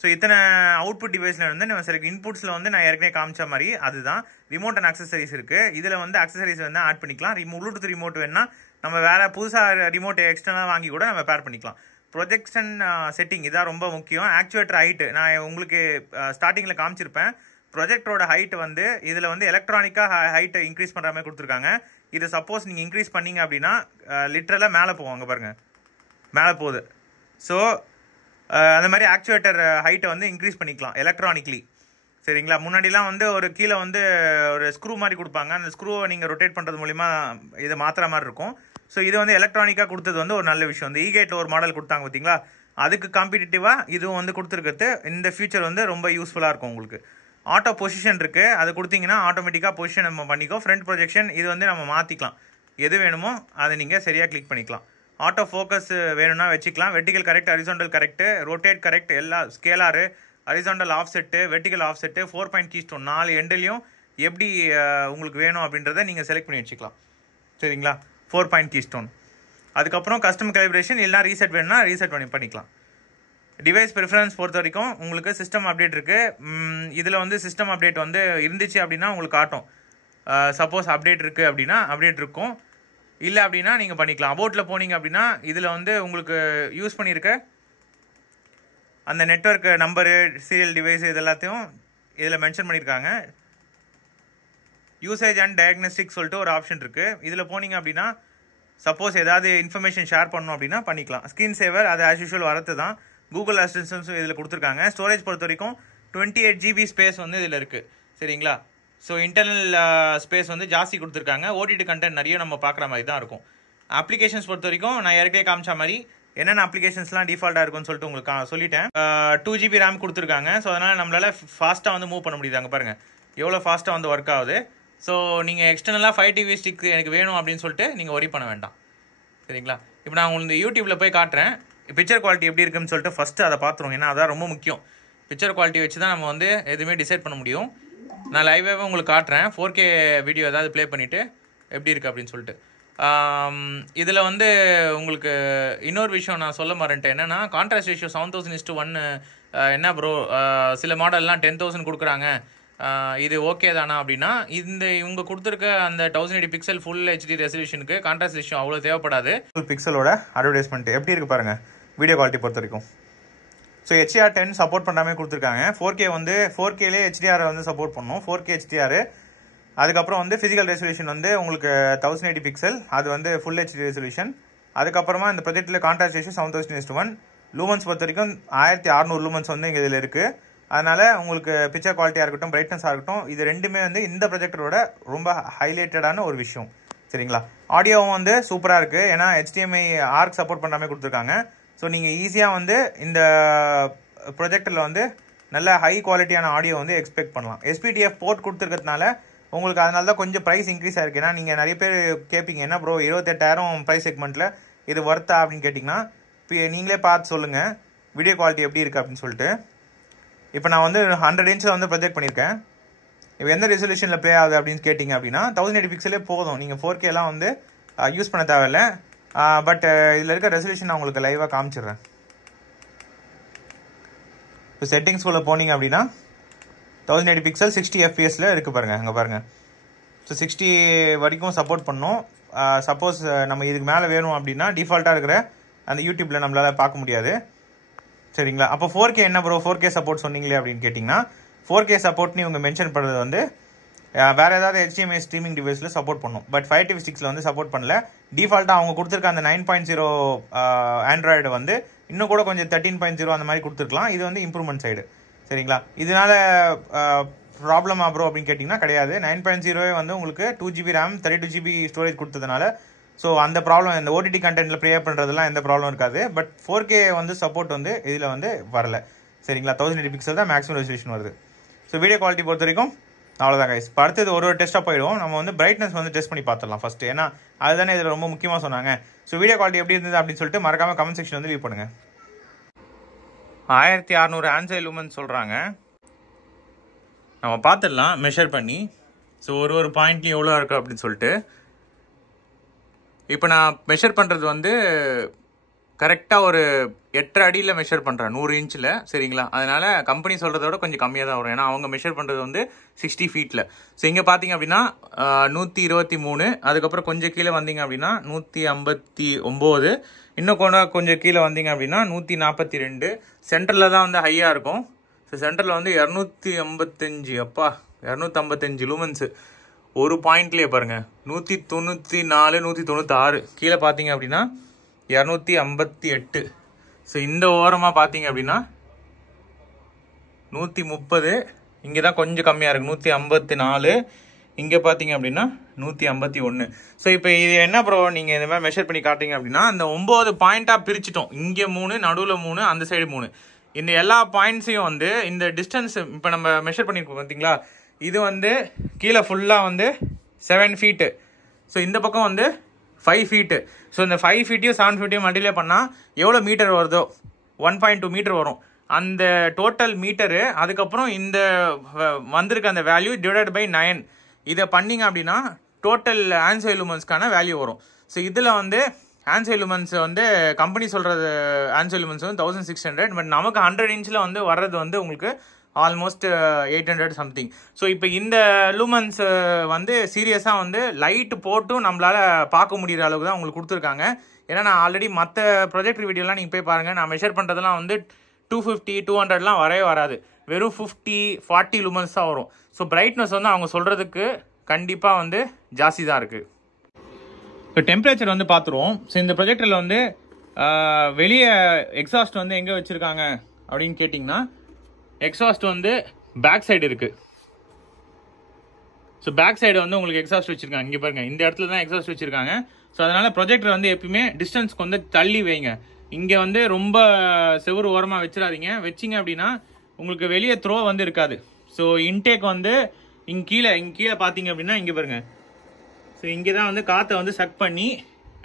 ஸோ இத்தனை அவுட்புட் டிவைஸில் வந்து நம்ம சில இன்புட்ஸில் வந்து நான் ஏற்கனவே காமிச்ச மாதிரி அதுதான். ரிமோட் அண்ட் அக்சசரிஸ் இருக்குது. இதில் வந்து அக்சசரிஸ் வந்து ஆட் பண்ணிக்கலாம். ப்ளூடூத் ரிமோட் வேணுன்னா நம்ம வேறு புதுசாக ரிமோட் எக்ஸ்டர்னலாக வாங்கி கூட நம்ம பேர் பண்ணிக்கலாம். ப்ரொஜெக்ஷன் செட்டிங் இதான் ரொம்ப முக்கியம். ஆக்சுவேட்டர் ஹைட்டு நான் உங்களுக்கு ஸ்டார்டிங்கில் காமிச்சிருப்பேன். ப்ரொஜெக்டரோட ஹைட் வந்து இதில் வந்து எலக்ட்ரானிக்காக ஹைட்டை இன்க்ரீஸ் பண்ணுற மாதிரி கொடுத்துருக்காங்க. இதை சப்போஸ் நீங்கள் இன்க்ரீஸ் பண்ணிங்க அப்படின்னா லிட்ரலாக மேலே போவாங்க பாருங்கள், மேலே போகுது. ஸோ அந்த மாதிரி ஆக்சுவேட்டர் ஹைட்டை வந்து இன்க்ரீஸ் பண்ணிக்கலாம் எலக்ட்ரானிக்லி. சரிங்களா? முன்னாடிலாம் வந்து ஒரு கீழே வந்து ஒரு ஸ்க்ரூ மாதிரி கொடுப்பாங்க. அந்த ஸ்க்ரூவை நீங்கள் ரொட்டேட் பண்ணுறது மூலிமா இதை மாற்றுற மாதிரி இருக்கும். ஸோ இது வந்து எலக்ட்ரானிக்காக கொடுத்தது வந்து ஒரு நல்ல விஷயம். இந்த E-Gateல ஒரு மாடல் கொடுத்தாங்க பார்த்தீங்களா, அதுக்கு காம்படிட்டிவாக இதுவும் வந்து கொடுத்துருக்கிறது. இந்த ஃபியூச்சர் வந்து ரொம்ப யூஸ்ஃபுல்லாக இருக்கும் உங்களுக்கு. ஆட்டோ பொசிஷன் இருக்குது, அது கொடுத்தீங்கன்னா ஆட்டோமேட்டிக்காக பொசிஷன் நம்ம பண்ணிக்கோ. ஃப்ரண்ட் ப்ரொஜெக்ஷன் இது வந்து நம்ம மாற்றிக்கலாம், எது வேணுமோ அதை நீங்கள் சரியாக கிளிக் பண்ணிக்கலாம். ஆட்டோ ஃபோக்கஸ் வேணும்னா வச்சுக்கலாம். Vertical correct, horizontal correct, rotate correct, எல்லா scaler, horizontal offset, vertical offset, 4 point keystone 4 எண்ட்லையும் எப்படி உங்களுக்கு வேணும் அப்படின்றத நீங்கள் செலக்ட் பண்ணி வச்சுக்கலாம். சரிங்களா? 4 பாயிண்ட் கீ ஸ்டோன். அதுக்கப்புறம் கஸ்டம் கேலிப்ரேஷன் இல்லைனா ரீசெட் வேணும்னா ரீசெட் பண்ணிக்கலாம். டிவைஸ் ப்ரிஃபரன்ஸ் பொறுத்த வரைக்கும் உங்களுக்கு சிஸ்டம் அப்டேட் இருக்குது. இதில் வந்து சிஸ்டம் அப்டேட் வந்து இருந்துச்சு அப்படின்னா உங்களுக்கு காட்டும். சப்போஸ் அப்டேட் இருக்குது அப்படின்னா அப்டேட் இருக்கும், இல்லை அப்படின்னா நீங்கள் பண்ணிக்கலாம். அபவுட்டில் போனீங்க அப்படின்னா இதில் வந்து உங்களுக்கு யூஸ் பண்ணியிருக்க அந்த நெட்வொர்க் நம்பரு, சீரியல் டிவைஸ் இது எல்லாத்தையும் இதில் மென்ஷன் பண்ணியிருக்காங்க. யூசேஜ் அண்ட் டயக்னோஸ்டிக் சொல்லிட்டு ஒரு ஆப்ஷன் இருக்குது. இதில் போனீங்க அப்படின்னா சப்போஸ் ஏதாவது இன்ஃபர்மேஷன் ஷேர் பண்ணணும் அப்படின்னா பண்ணிக்கலாம். ஸ்க்ரீன் சேவர் அது ஆஸ் யூஷுவல் வரது தான். கூகுள் அசிஸ்டன்ஸும் இதில் கொடுத்துருக்காங்க. ஸ்டோரேஜ் பொறுத்த வரைக்கும் 28 GB ஸ்பேஸ் வந்து இதில் இருக்குது. சரிங்களா? ஸோ இன்டர்னல் ஸ்பேஸ் வந்து ஜாஸ்தி கொடுத்துருக்காங்க. ஓடிடி கண்டென்ட் நிறைய நம்ம பார்க்குற மாதிரி தான் இருக்கும். அப்ளிகேஷன்ஸ் பொறுத்த வரைக்கும் நான் ஏற்கனவே காமிச்ச மாதிரி என்னென்ன அப்ளிகேஷன்ஸ்லாம் டிஃபால்ட்டாக இருக்கும்னு சொல்லிட்டு உங்களுக்கு சொல்லிட்டேன். 2 GB ரேம் கொடுத்துருக்காங்க. ஸோ அதனால் நம்மளால் ஃபாஸ்ட்டாக வந்து மூவ் பண்ண முடியுது. அங்கே பாருங்கள் எவ்வளோ ஃபாஸ்ட்டாக வந்து ஒர்க் ஆகுது. ஸோ நீங்கள் எக்ஸ்டர்னலாக 5 TV ஸ்டிக் எனக்கு வேணும் அப்படின்னு சொல்லிட்டு நீங்கள் ஒரி பண்ண வேண்டாம். சரிங்களா? இப்போ நான் உங்களுக்கு யூடியூப்பில் போய் காட்டுறேன் பிக்சர் குவாலிட்டி எப்படி இருக்குன்னு சொல்லிட்டு ஃபஸ்ட்டு அதை பார்த்துருவோம். ஏன்னா அதான் ரொம்ப முக்கியம். பிக்சர் குவாலிட்டி வச்சு தான் நம்ம வந்து எதுவுமே டிசைட் பண்ண முடியும். நான் லைவாகவே உங்களுக்கு காட்டுறேன் 4K வீடியோ ஏதாவது ப்ளே பண்ணிவிட்டு எப்படி இருக்குது அப்படின்னு சொல்லிட்டு. இதில் வந்து உங்களுக்கு இன்னொரு விஷயம் நான் சொல்ல மாறேன்ட்டேன். என்னென்னா கான்ட்ராஸ்ட் ரேஷியோ 7000:1 என்ன ப்ரோ சில மாடல்லாம் 10,000 கொடுக்குறாங்க, இது ஓகே தானா அப்படின்னா இவங்க கொடுத்துருக்க அந்த 1080 பிக்சல் ஃபுல் HD ரெசல்யூஷனுக்கு கான்ட்ராஸ்ட் ரேஷியோ அவ்வளோ தேவைப்படாது. ஃபுல் பிக்சலோட அட்வர்டைஸ்மெண்ட் எப்படி இருக்குது பாருங்கள் வீடியோ குவாலிட்டி பொறுத்த வரைக்கும். ஸோ HDR10 சப்போர்ட் பண்ணுற மாதிரி கொடுத்துருக்காங்க. 4K வந்து 4Kலே HDR வந்து சப்போர்ட் பண்ணணும். 4K HDR. அதுக்கப்புறம் வந்து ஃபிசிக்கல் ரெசல்யூஷன் வந்து உங்களுக்கு 1080 பிக்சல், அது வந்து ஃபுல் HD ரெசல்யூஷன். அதுக்கப்புறமா இந்த ப்ராஜெக்ட்டில் கான்ட்ராஸ்ட் ரேஷியோ 7000:1. லூமன்ஸ் பொறுத்த வரைக்கும் 1600 லூமன்ஸ் வந்து இங்கே இதில் இருக்குது. அதனால் உங்களுக்கு பிக்சர் குவாலிட்டியாக இருக்கட்டும், பிரைட்னஸாக இருக்கட்டும், இது ரெண்டுமே வந்து இந்த ப்ராஜெக்டரோட ரொம்ப ஹைலைட்டடான ஒரு விஷயம். சரிங்களா? ஆடியோவும் வந்து சூப்பராக இருக்குது. ஏன்னா HDMI ஆர்க் சப்போர்ட் பண்ணுற மாதிரி கொடுத்துருக்காங்க. ஸோ நீங்கள் ஈஸியாக வந்து இந்த ப்ரொஜெக்டரில் வந்து நல்ல ஹை குவாலிட்டியான ஆடியோ வந்து எக்ஸ்பெக்ட் பண்ணலாம். SPDF போர்ட் கொடுத்துருக்கிறதுனால உங்களுக்கு அதனால தான் கொஞ்சம் ப்ரைஸ் இன்க்ரீஸ் ஆகிருக்கு. ஏன்னா நீங்கள் நிறைய பேர் கேட்பீங்க என்ன ப்ரோ 28,000 ப்ரைஸ் செக்மெண்ட்டில் இது ஒர்த்தா அப்படின்னு கேட்டிங்கன்னா நீங்களே பார்த்து சொல்லுங்கள் வீடியோ குவாலிட்டி எப்படி இருக்குது அப்படின்னு சொல்லிட்டு. இப்போ நான் வந்து 100 இன்ச்சில் வந்து ப்ரொஜெக்ட் பண்ணியிருக்கேன். இப்போ எந்த ரெசல்யூஷனில் ப்ளே ஆகுது அப்படின்னு கேட்டிங்க அப்படின்னா 1080 பிக்சலே போதும். நீங்கள் 4Kலாம் வந்து யூஸ் பண்ண தேவையில்லை. பட் இதில் இருக்க ரெசல்யூஷன் நான் உங்களுக்கு லைவாக காமிச்சிடுறேன். இப்போ செட்டிங்ஸ்குள்ளே போனீங்க அப்படின்னா 1080 பிக்சல் 60 FPS இருக்குது பாருங்கள். அங்கே பாருங்கள். ஸோ 60 வரைக்கும் சப்போர்ட் பண்ணோம். சப்போஸ் நம்ம இதுக்கு மேலே வேணும் அப்படின்னா டிஃபால்ட்டாக இருக்கிற அந்த யூடியூப்பில் நம்மளால் பார்க்க முடியாது. சரிங்களா? அப்போ 4K என்ன ப்ரோ 4K சப்போர்ட் சொன்னீங்களே அப்படின்னு கேட்டிங்கன்னா 4K சப்போர்ட்னு இவங்க மென்ஷன் பண்ணுறது வந்து வேறு ஏதாவது HDMI ஸ்ட்ரீமிங் டிவைஸில் சப்போர்ட் பண்ணும். பட் 5 TV ஸ்டிக்ஸில் வந்து சப்போர்ட் பண்ணல. டிஃபால்ட்டாக அவங்க கொடுத்துருக்க அந்த 9.0 ஆண்ட்ராய்டு வந்து இன்னும் கூட கொஞ்சம் 13.0 அந்த மாதிரி கொடுத்துருக்கலாம். இது வந்து இம்ப்ரூவ்மெண்ட் சைடு. சரிங்களா? இதனால ப்ராப்ளமா ப்ரோ அப்படின்னு கேட்டிங்கன்னா கிடையாது. 9.0 வந்து உங்களுக்கு 2 GB ரேம் 32 GB ஸ்டோரேஜ் கொடுத்ததுனால ஸோ அந்த ப்ராப்ளம் இந்த OTT கண்டென்ட்டில் ப்ளே பண்ணுறதுலாம் எந்த ப்ராப்ளம் இருக்காது. பட் 4K வந்து சப்போர்ட் வந்து இதில் வந்து வரல. சரிங்களா? 1080 பிக்சல் தான் மேக்ஸிமம் ரெசல்யூஷன் வருது. ஸோ வீடியோ குவாலிட்டி பொறுத்த வரைக்கும் அவ்வளோதான் கைஸ். இப்போ அடுத்தது ஒரு டெஸ்ட்டாக போயிடுவோம். நம்ம வந்து பிரைட்னஸ் வந்து டெஸ்ட் பண்ணி பார்த்துடலாம் ஃபஸ்ட்டு. ஏன்னா அதுதானே இதில் ரொம்ப முக்கியமாக சொன்னாங்க. ஸோ வீடியோ குவாலிட்டி எப்படி இருந்தது அப்படின்னு சொல்லிட்டு மறக்காமல் கமெண்ட் செக்ஷன் வந்து லீவ் பண்ணுங்கள். 1600 ஆன்சை லூமன்ஸ் சொல்கிறாங்க. நம்ம பார்த்துடலாம் மெஷர் பண்ணி. ஸோ ஒரு பாயிண்ட்லையும் எவ்வளோ இருக்குது அப்படின்னு சொல்லிட்டு. இப்போ நான் மெஷர் பண்ணுறது வந்து கரெக்டாக ஒரு 8 அடியில் மெஷர் பண்ணுறேன் 100 இன்ச்சில். சரிங்களா? அதனால் கம்பெனி சொல்கிறத விட கொஞ்சம் கம்மியாக தான் வரும். ஏன்னா அவங்க மெஷர் பண்ணுறது வந்து 60 ஃபீட்டில். ஸோ இங்கே பார்த்தீங்க அப்படின்னா 123. அதுக்கப்புறம் கொஞ்சம் கீழே வந்தீங்க அப்படின்னா 159. இன்னும் கொஞ்சம் கீழே வந்தீங்க அப்படின்னா 142. சென்டரில் தான் வந்து ஹையாக இருக்கும். ஸோ சென்டரில் வந்து 255. அப்பா 255 லூமன்ஸு ஒரு பாயிண்ட்லேயே பாருங்கள். 194 196. கீழே பார்த்தீங்க அப்படின்னா 258. ஸோ இந்த ஓரமாக பார்த்தீங்க அப்படின்னா 130. இங்கே தான் கொஞ்சம் கம்மியாக இருக்குது 154. இங்கே பார்த்தீங்க அப்படின்னா 151. ஸோ இப்போ இது என்ன ப்ரோ நீங்கள் இந்த மாதிரி மெஷர் பண்ணி காட்டிங்க அப்படின்னா அந்த 9 பாயிண்ட்டாக பிரிச்சிட்டோம். இங்கே 3, நடுவில் 3, அந்த சைடு 3. இந்த எல்லா பாயிண்ட்ஸையும் வந்து இந்த டிஸ்டன்ஸ் இப்போ நம்ம மெஷர் பண்ணியிருக்கோம் பார்த்தீங்களா, இது வந்து கீழே ஃபுல்லாக வந்து 7 ஃபீட்டு. ஸோ இந்த பக்கம் வந்து 5 ஃபீட்டு. ஸோ இந்த 5 ஃபீட்டையும் 7 ஃபீட்டையும் மல்டிப்ளை பண்ணால் எவ்வளோ மீட்டர் வருதோ 1.2 மீட்டர் வரும். அந்த டோட்டல் மீட்டரு அதுக்கப்புறம் இந்த வந்திருக்க அந்த வேல்யூ டிவைடட் பை 9 இதை பண்ணிங்க அப்படின்னா டோட்டல் ஆன்சர் லூமன்ஸ்க்கான வேல்யூ வரும். ஸோ இதில் வந்து ஆன்சர் லூமன்ஸ் வந்து கம்பெனி சொல்கிறது ஆன்சர் லூமன்ஸ் வந்து 1600, பட் நமக்கு 100 இன்ச்சில் வந்து வர்றது வந்து உங்களுக்கு ஆல்மோஸ்ட் 800 சம்திங். ஸோ இப்போ இந்த லூமன்ஸ் வந்து சீரியஸாக வந்து லைட் போட்டும் நம்மளால் பார்க்க முடிகிற அளவுக்கு தான் உங்களுக்கு கொடுத்துருக்காங்க. ஏன்னா நான் ஆல்ரெடி மற்ற ப்ரொஜெக்டர் வீடியோலாம் நீங்கள் போய் பாருங்கள், நான் மெஷர் பண்ணுறதுலாம் வந்து 250 200லாம் வரவே வராது, வெறும் 50-40 லூமன்ஸ் தான் வரும். ஸோ பிரைட்னஸ் வந்து அவங்க சொல்கிறதுக்கு கண்டிப்பாக வந்து ஜாஸ்தி தான் இருக்குது. இப்போ டெம்பரேச்சர் வந்து பார்த்துருவோம். ஸோ இந்த ப்ரொஜெக்டரில் வந்து வெளியே எக்ஸாஸ்ட் வந்து எங்கே வச்சுருக்காங்க அப்படின்னு கேட்டிங்கன்னா, எக்ஸாஸ்ட் வந்து பேக் சைடு இருக்குது. ஸோ பேக் சைடு வந்து உங்களுக்கு எக்ஸாஸ்ட் வச்சுருக்காங்க. இங்கே பாருங்கள், இந்த இடத்துல தான் எக்ஸாஸ்ட் வச்சுருக்காங்க. ஸோ அதனால் ப்ரொஜெக்டர் வந்து எப்பயுமே டிஸ்டன்ஸ்க்கு வந்து தள்ளி வைங்க. இங்கே வந்து ரொம்ப செவ்வறு ஓரமாக வச்சிடாதீங்க. வச்சிங்க அப்படின்னா உங்களுக்கு வெளியே த்ரோ வந்து இருக்காது. ஸோ இன்டேக் வந்து இங்கே கீழே பார்த்தீங்க அப்படின்னா இங்கே பாருங்கள். ஸோ இங்கே தான் வந்து காற்றை வந்து சக் பண்ணி,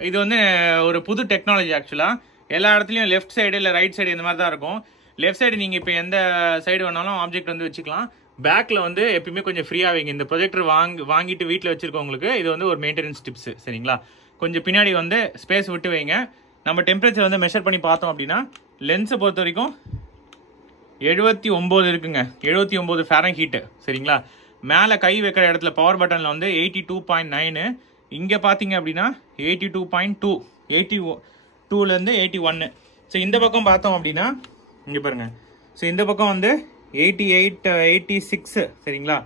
இது வந்து ஒரு புது டெக்னாலஜி ஆக்சுவலாக. எல்லா இடத்துலையும் லெஃப்ட் சைடு இல்லை ரைட் சைடு இந்த மாதிரி தான் இருக்கும். லெஃப்ட் சைடு நீங்கள் இப்போ எந்த சைடு வேணாலும் ஆப்ஜெக்ட் வந்து வச்சுக்கலாம். பேக்கில் வந்து எப்பயுமே கொஞ்சம் ஃப்ரீயாக வைங்க. இந்த ப்ரொஜெக்டர் வாங்கிட்டு வீட்டில் வச்சுருக்கவங்களுக்கு இது வந்து ஒரு மெயின்டெனன்ஸ் டிப்ஸு, சரிங்களா? கொஞ்சம் பின்னாடி வந்து ஸ்பேஸ் விட்டு வைங்க. நம்ம டெம்பரேச்சர் வந்து மெஷர் பண்ணி பார்த்தோம் அப்படின்னா லென்ஸை பொறுத்த வரைக்கும் 79 இருக்குங்க, 79 ஃபாரன்ஹீட்டு, சரிங்களா? மேலே கை வைக்கிற இடத்துல பவர் பட்டனில் வந்து 82.9, இங்கே பார்த்தீங்க அப்படின்னா 82.2, 82லேருந்து 81. ஸோ இந்த பக்கம் பார்த்தோம் அப்படின்னா இங்கே பாருங்கள். ஸோ இந்த பக்கம் வந்து 88, 86, சரிங்களா?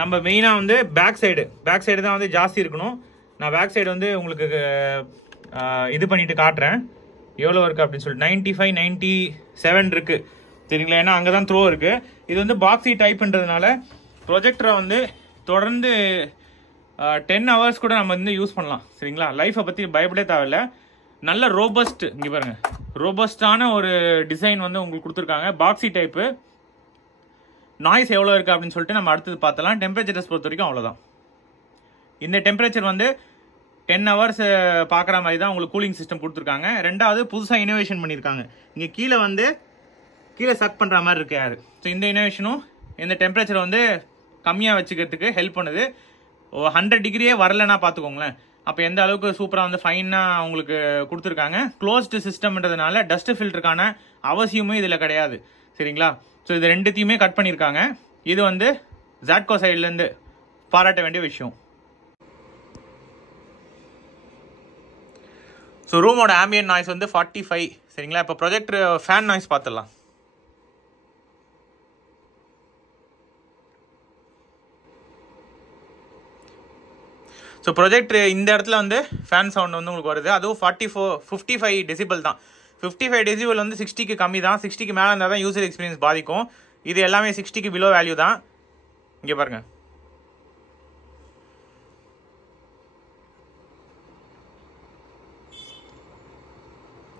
நம்ம மெயினாக வந்து பேக் சைடு தான் வந்து ஜாஸ்தி இருக்கணும். நான் பேக் சைடு வந்து உங்களுக்கு இது பண்ணிட்டு காட்டுறேன் எவ்வளோ இருக்குது அப்படின்னு சொல்லிட்டு. 95, 97 இருக்குது, சரிங்களா? ஏன்னா அங்கே தான் த்ரோ இருக்குது. இது வந்து பாக்ஸி டைப்ன்றதுனால ப்ரொஜெக்டரை வந்து தொடர்ந்து 10 ஹவர்ஸ் கூட நம்ம வந்து யூஸ் பண்ணலாம், சரிங்களா? லைஃப்பை பற்றி பயப்படவே தேவையில்லை. நல்ல ரோபஸ்ட், இங்கே பாருங்கள், ரோபஸ்டான ஒரு டிசைன் வந்து உங்களுக்கு கொடுத்துருக்காங்க. பாக்ஸி டைப்பு. நாய்ஸ் எவ்வளோ இருக்குது அப்படின்னு சொல்லிட்டு நம்ம அடுத்தது பார்த்தலாம். டெம்பரேச்சர்ஸ் பொறுத்த வரைக்கும் அவ்வளோதான். இந்த டெம்பரேச்சர் வந்து 10 ஹவர்ஸ் பார்க்குற மாதிரி தான் உங்களுக்கு கூலிங் சிஸ்டம் கொடுத்துருக்காங்க. ரெண்டாவது புதுசாக இனோவேஷன் பண்ணியிருக்காங்க. இங்கே கீழே சக் பண்ணுற மாதிரி இருக்கு யார். ஸோ இந்த இனோவேஷனும் இந்த டெம்பரேச்சரை வந்து கம்மியாக வச்சுக்கிறதுக்கு ஹெல்ப் பண்ணுது. 100 டிகிரியே வரலைன்னா பார்த்துக்கோங்களேன், அப்போ எந்த அளவுக்கு சூப்பராக வந்து ஃபைனாக உங்களுக்கு கொடுத்துருக்காங்க. க்ளோஸ்டு சிஸ்டம்ன்றதுனால டஸ்ட் ஃபில்டருக்கான அவசியமும் இதில் கிடையாது, சரிங்களா? ஸோ இது ரெண்டுத்தையுமே கட் பண்ணியிருக்காங்க. இது வந்து ஜாட்கோ சைட்லேருந்து பாராட்ட வேண்டிய விஷயம். ஸோ ரூமோட ஆம்பியன்ட் நாய்ஸ் வந்து 45, சரிங்களா? இப்போ ப்ரொஜெக்டர் ஃபேன் நாய்ஸ் பார்த்துடலாம். ஸோ ப்ரொஜெக்டர் இந்த இடத்துல வந்து ஃபேன் சவுண்ட் வந்து உங்களுக்கு வருது. அதுவும் 55 டெசிபல் தான். 55 டெசிபல் வந்து 60க்கு கம்மி தான். 60க்கு மேலே இருந்தால் தான் யூசர் எக்ஸ்பீரியன்ஸ் பாதிக்கும். இது எல்லாமே 60க்கு பிலோ வேல்யூ தான். இங்கே பாருங்கள்,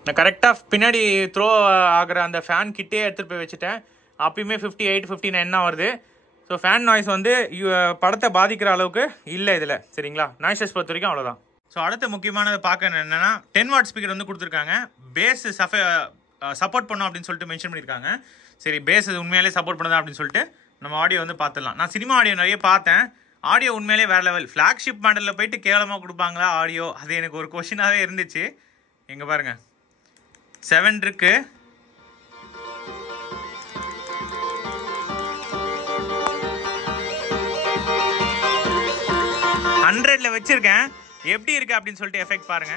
நான் கரெக்டாக பின்னாடி த்ரோ ஆகிற அந்த ஃபேன் கிட்டே எடுத்துகிட்டு போய் வச்சுட்டேன். அப்பயுமே 58, 59 தான் வருது. ஸோ ஃபேன் நாய்ஸ் வந்து படத்தை பாதிக்கிற அளவுக்கு இல்லை இதில், சரிங்களா? நாய்ஸஸ் பொறுத்த வரைக்கும் அவ்வளோதான். ஸோ அடுத்த முக்கியமானதை பார்க்க என்னென்னா 10 வாட் ஸ்பீக்கர் வந்து கொடுத்துருக்காங்க. பேஸ் சப்போர்ட் பண்ணோம் அப்படின்னு சொல்லிட்டு மென்ஷன் பண்ணியிருக்காங்க. சரி, பேஸ் உண்மையிலே சப்போர்ட் பண்ணுதா அப்படின்னு சொல்லிட்டு நம்ம ஆடியோ வந்து பார்த்துடலாம். நான் சினிமா ஆடியோ நிறைய பார்த்தேன். ஆடியோ உண்மையிலே வேறு லெவல். ஃப்ளாக்ஷிப் மாடலில் போயிட்டு கேவலமாக கொடுப்பாங்களா ஆடியோ? அது எனக்கு ஒரு கொஷினாகவே இருந்துச்சு. எங்கே பாருங்கள், 7 இருக்கு. ஹண்ட்ரட்ல வச்சிருக்கேன். எப்படி இருக்கு அப்படின்னு சொல்லிட்டு எஃபெக்ட் பாருங்க.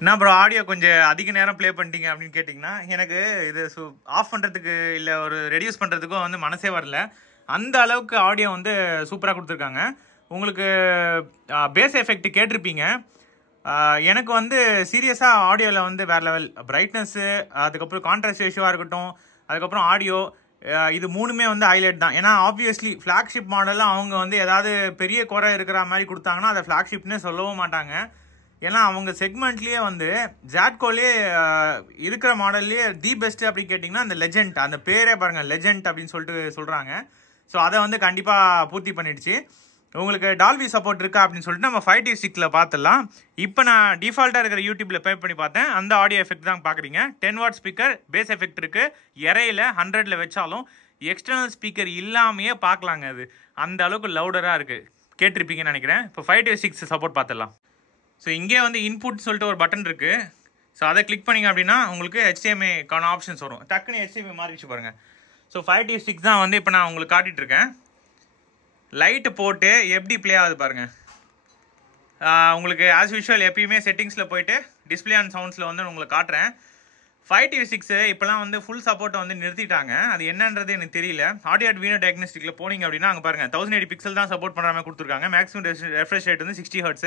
என்ன ப்ரோ ஆடியோ கொஞ்சம் அதிக நேரம் ப்ளே பண்ணிட்டீங்க அப்படின்னு கேட்டிங்கன்னா, எனக்கு இது ஆஃப் பண்ணுறதுக்கு இல்லை ஒரு ரெடியூஸ் பண்ணுறதுக்கும் வந்து மனசே வரல. அந்த அளவுக்கு ஆடியோ வந்து சூப்பராக கொடுத்துருக்காங்க. உங்களுக்கு பேஸ் எஃபெக்ட் கேட்டிருப்பீங்க. எனக்கு வந்து சீரியஸாக ஆடியோவில் வந்து வேறு லெவல் பிரைட்னஸ்ஸு, அதுக்கப்புறம் கான்ட்ராஸ்ட் ரேஷியோவாக இருக்கட்டும், அதுக்கப்புறம் ஆடியோ, இது மூணுமே வந்து ஹைலைட் தான். ஏன்னா ஆப்வியஸ்லி ஃப்ளாக்ஷிப் மாடலில் அவங்க வந்து ஏதாவது பெரிய குறை இருக்கிற மாதிரி கொடுத்தாங்கன்னா அதை ஃப்ளாக்ஷிப்னே சொல்லவும் மாட்டாங்க. ஏன்னா அவங்க செக்மெண்ட்லேயே வந்து ஜாட்கோலே இருக்கிற மாடல்லேயே தி பெஸ்ட் அப்படின்னு கேட்டிங்கன்னா அந்த லெஜெண்ட், அந்த பேரே பாருங்கள் லெஜெண்ட் அப்படின்னு சொல்லிட்டு சொல்கிறாங்க. ஸோ அதை வந்து கண்டிப்பாக பூர்த்தி பண்ணிடுச்சு. உங்களுக்கு டால்பி சப்போர்ட் இருக்கா அப்படின்னு சொல்லிட்டு நம்ம 5T6 பார்த்துடலாம். இப்போ நான் டிஃபால்ட்டாக இருக்கிற யூடியூப்பில் பே பண்ணி பார்த்தேன். அந்த ஆடியோ எஃபெக்ட் தான் பார்க்குறீங்க. 10 வாட் ஸ்பீக்கர், பேஸ் எஃபெக்ட் இருக்குது. இறையில் 100ல் வச்சாலும் எக்ஸ்டர்னல் ஸ்பீக்கர் இல்லாமையே பார்க்கலாங்க. அது அந்த அளவுக்கு லவுடராக இருக்குது. கேட்டிருப்பீங்கன்னு நினைக்கிறேன். இப்போ 5T6 சப்போர்ட் பார்த்துடலாம். ஸோ இங்கே வந்து இன்புட் சொல்லிட்டு ஒரு பட்டன் இருக்குது. ஸோ அதை கிளிக் பண்ணிங்க அப்படின்னா உங்களுக்கு HDMI-க்கான ஆப்ஷன்ஸ் வரும். டக்குன்னு HDMI மாறிச்சு பாருங்கள். ஸோ 5T6 தான் வந்து இப்போ நான் உங்களுக்கு காட்டிகிட்ருக்கேன். லைட்டு போட்டு எப்படி ப்ளே ஆகுது பாருங்கள். உங்களுக்கு ஆஸ் யூஷுவல் எப்பயுமே செட்டிங்ஸில் போயிட்டு டிஸ்பிளே அண்ட் சவுண்ட்ஸில் வந்து உங்களுக்கு காட்டுறேன். 5T6 இப்போலாம் வந்து ஃபுல் சப்போர்ட்டை வந்து நிறுத்திட்டாங்க. அது என்னன்றது எனக்கு தெரியல. ஆடியோ வீடியோ டயக்னோஸ்டிக்கில் போனீங்க அப்படின்னா அங்கே பாருங்கள் 1080 பிக்சல் தான் சப்போர்ட் பண்ணுற மாதிரி கொடுத்துருக்காங்க. மேக்ஸிமம் ரெஃப்ரெஷ் ரேட் வந்து 60 Hz.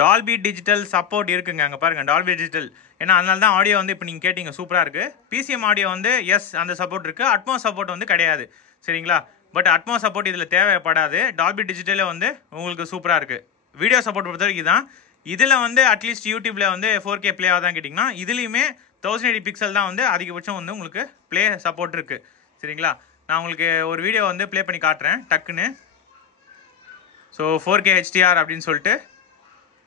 டால்பி டிஜிட்டல் சப்போர்ட் இருக்குங்க. அங்கே பாருங்கள் டால்பி டிஜிட்டல். ஏன்னா அதனால தான் ஆடியோ வந்து இப்போ நீங்கள் கேட்டிங்க சூப்பராக இருக்குது. PCM ஆடியோ வந்து எஸ் அந்த சப்போர்ட் இருக்குது. அட்மோஸ் சப்போர்ட் வந்து கிடையாது, சரிங்களா? பட் அட்மோஸ் சப்போர்ட் இதில் தேவைப்படாது. டால்பி டிஜிட்டலே வந்து உங்களுக்கு சூப்பராக இருக்குது. வீடியோ சப்போர்ட் பொறுத்த வரைக்கும் தான். இதில் வந்து அட்லீஸ்ட் யூடியூப்பில் வந்து 4K ப்ளே ஆகுதான் கேட்டிங்கன்னா இதுலேயுமே 1080 பிக்சல் தான் வந்து அதிகபட்சம் வந்து உங்களுக்கு ப்ளே சப்போர்ட் இருக்குது, சரிங்களா? நான் உங்களுக்கு ஒரு வீடியோ வந்து ப்ளே பண்ணி காட்டுறேன் டக்குன்னு. ஸோ 4K HDR அப்படின்னு சொல்லிட்டு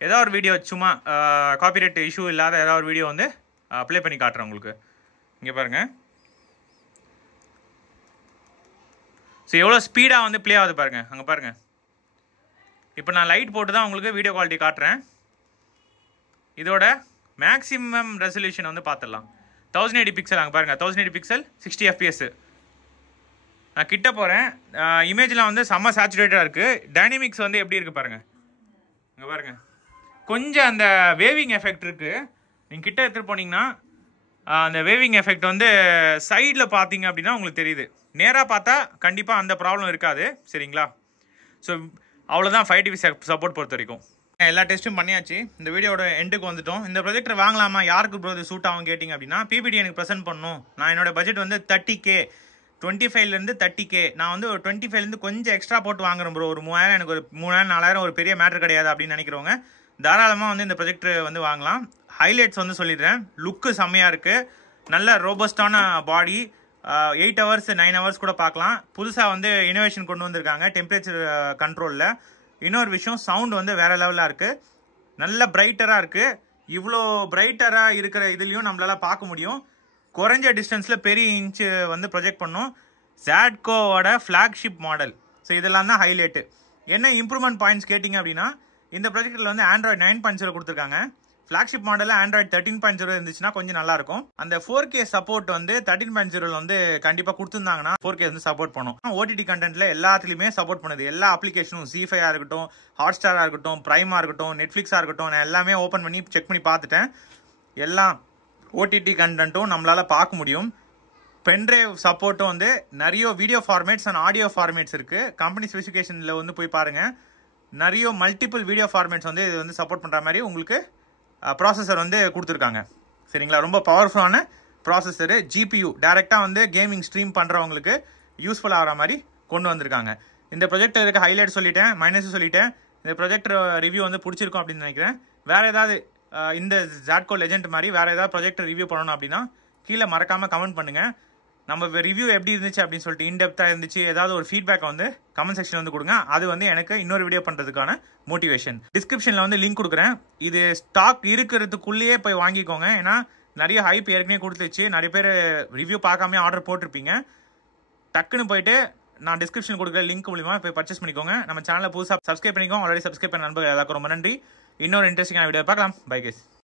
ஏதோ ஒரு வீடியோ சும்மா காப்பிரைட் இஷ்யூ இல்லாத ஏதாவது ஒரு வீடியோ வந்து ப்ளே பண்ணி காட்டுறேன் உங்களுக்கு. இங்கே பாருங்கள். ஸோ எவ்வளோ ஸ்பீடாக வந்து ப்ளே ஆகுது பாருங்கள். அங்கே பாருங்கள். இப்போ நான் லைட் போட்டு தான் உங்களுக்கு வீடியோ குவாலிட்டி காட்டுறேன். இதோட மேக்ஸிமம் ரெசல்யூஷன் வந்து பார்த்துடலாம். 1080 பிக்சல். அங்கே பாருங்கள் 1080 பிக்சல் 60 FPS. நான் கிட்ட போகிறேன். இமேஜ்லாம் வந்து செம்ம சேச்சுரேட்டாக இருக்குது. டைனமிக்ஸ் வந்து எப்படி இருக்குது பாருங்கள். அங்கே பாருங்கள். கொஞ்சம் அந்த வேவிங் எஃபெக்ட் இருக்குது. நீங்கள் கிட்ட எடுத்துகிட்டு போனீங்கன்னா அந்த வேவிங் எஃபெக்ட் வந்து சைடில் பார்த்தீங்க அப்படின்னா உங்களுக்கு தெரியுது. நேராக பார்த்தா கண்டிப்பாக அந்த ப்ராப்ளம் இருக்காது, சரிங்களா? ஸோ அவ்வளோதான் 5T6 சப்போர்ட் பொறுத்த வரைக்கும். எல்லா டெஸ்ட்டும் பண்ணியாச்சு. இந்த வீடியோட எண்டுக்கு வந்துட்டோம். இந்த ப்ரொஜெக்டர் வாங்கலாமா, யாருக்கு ப்ரோ இது சூட் ஆகும் கேட்டிங்க அப்படின்னா PPT எனக்கு ப்ரெசென்ட் பண்ணணும். நான் என்னோட பட்ஜெட் வந்து 30K, 25லேருந்து 30K. நான் வந்து ஒரு 25லேருந்து கொஞ்சம் எக்ஸ்ட்ரா போட்டு வாங்குறேன் ப்ரோ. ஒரு 3000, எனக்கு ஒரு 3000 4000 ஒரு பெரிய மேட்ரு கிடையாது அப்படின்னு நினைக்கிறவங்க தாராளமாக வந்து இந்த ப்ரொஜெக்டர் வந்து வாங்கலாம். ஹைலைட்ஸ் வந்து சொல்லிடுறேன். லுக்கு செம்மையாக இருக்குது. நல்ல ரோபஸ்டான பாடி. 8 hours 9 hours கூட பார்க்கலாம். புதுசாக வந்து இனோவேஷன் கொண்டு வந்திருக்காங்க டெம்பரேச்சர் கண்ட்ரோலில். இன்னொரு விஷயம், சவுண்ட் வந்து வேறு லெவலாக இருக்குது. நல்ல பிரைட்டராக இருக்குது. இவ்வளோ பிரைட்டராக இருக்கிற இதுலேயும் நம்மளால் பார்க்க முடியும். குறைஞ்ச டிஸ்டன்ஸில் பெரிய இன்ச்சு வந்து ப்ரொஜெக்ட் பண்ணும். ஜாட்கோவோட ஃப்ளாக்ஷிப் மாடல். ஸோ இதெல்லாம் தான் ஹைலைட்டு. என்ன இம்ப்ரூவ்மெண்ட் பாயிண்ட்ஸ் கேட்டிங்க அப்படின்னா, இந்த ப்ரொஜெக்டில் வந்து Android 9.0 கொடுத்துருக்காங்க. ஃப்ளாக்ஷிப் மாடலில் Android 13.0 இருந்துச்சுன்னா கொஞ்சம் நல்லாயிருக்கும். அந்த 4K சப்போர்ட் வந்து 13.0 வந்து கண்டிப்பாக கொடுத்துருந்தாங்கன்னா 4K வந்து சப்போர்ட் பண்ணும். OTT கண்டென்ட்டில் எல்லாத்துலேயுமே சப்போர்ட் பண்ணுது. எல்லா அப்ளிகேஷனும் ZEE5 இருக்கட்டும், ஹாட்ஸ்டாராக இருக்கட்டும், ப்ரைமாக இருக்கட்டும், நெட்ஃப்ளிக்ஸாக இருக்கட்டும், நான் எல்லாமே ஓப்பன் பண்ணி செக் பண்ணி பார்த்துட்டேன். எல்லா OTT கண்டென்ட்டும் நம்மளால் பார்க்க முடியும். பென்ட்ரைவ் சப்போர்ட்டும் வந்து நிறைய video formats and audio formats இருக்குது. கம்பெனி ஸ்பெசிஃபிகேஷனில் வந்து போய் பாருங்கள். நிறைய மல்டிபிள் வீடியோ ஃபார்மேட்ஸ் வந்து இது வந்து சப்போர்ட் பண்ணுற மாதிரி உங்களுக்கு ப்ராசஸர் வந்து கொடுத்துருக்காங்க, சரிங்களா? ரொம்ப பவர்ஃபுல்லான ப்ராசஸரு. GPU டேரெக்டாக வந்து கேமிங் ஸ்ட்ரீம் பண்ணுறவங்களுக்கு யூஸ்ஃபுல் ஆகிற மாதிரி கொண்டு வந்திருக்காங்க. இந்த ப்ரொஜெக்டருக்கு ஹைலைட் சொல்லிட்டேன், மைனஸும் சொல்லிட்டேன். இந்த ப்ரொஜெக்டர் ரிவ்யூ வந்து பிடிச்சிருக்கும் அப்படின்னு நினைக்கிறேன். வேறு ஏதாவது இந்த ஜாட்கோ லெஜெண்ட் மாதிரி வேறு ஏதாவது ப்ரொஜெக்டர் ரிவ்யூ பண்ணணும் அப்படின்னா கீழே மறக்காமல் கமெண்ட் பண்ணுங்கள். நம்ம ரிவ்யூ எப்படி இருந்துச்சு அப்படின்னு சொல்லிட்டு இன்டெப்த்தாக இருந்துச்சு ஏதாவது ஒரு ஃபீட்பேக் வந்து கமெண்ட் செக்ஷன் வந்து கொடுங்க. அது வந்து எனக்கு இன்னொரு வீடியோ பண்ணுறதுக்கான மோட்டிவேஷன். டிஸ்கிரிப்ஷனில் வந்து லிங்க் கொடுக்குறேன். இது ஸ்டாக் இருக்கிறதுக்குள்ளேயே போய் வாங்கிக்கோங்க. ஏன்னா நிறைய ஹைப் ஏற்கனவே கொடுத்துச்சு. நிறைய பேர் ரிவ்யூ பார்க்காம ஆர்டர் போட்டிருப்பீங்க. டக்குன்னு போயிட்டு நான் டிஸ்கிரிப்ஷன் கொடுக்குற லிங்க் மூலியமாக போய் பர்ச்சேஸ் பண்ணிக்கோங்க. நம்ம சேனலை புதுசாக சப்ஸ்கிரைப் பண்ணிக்கோங்க. ஆல்ரெடி சப்ஸ்கிரைப் பண்ண நண்பர்கள் எல்லாருக்கும் ரொம்ப நன்றி. இன்னொரு இன்ட்ரெஸ்டிங்கான வீடியோ பார்க்கலாம். Bye guys.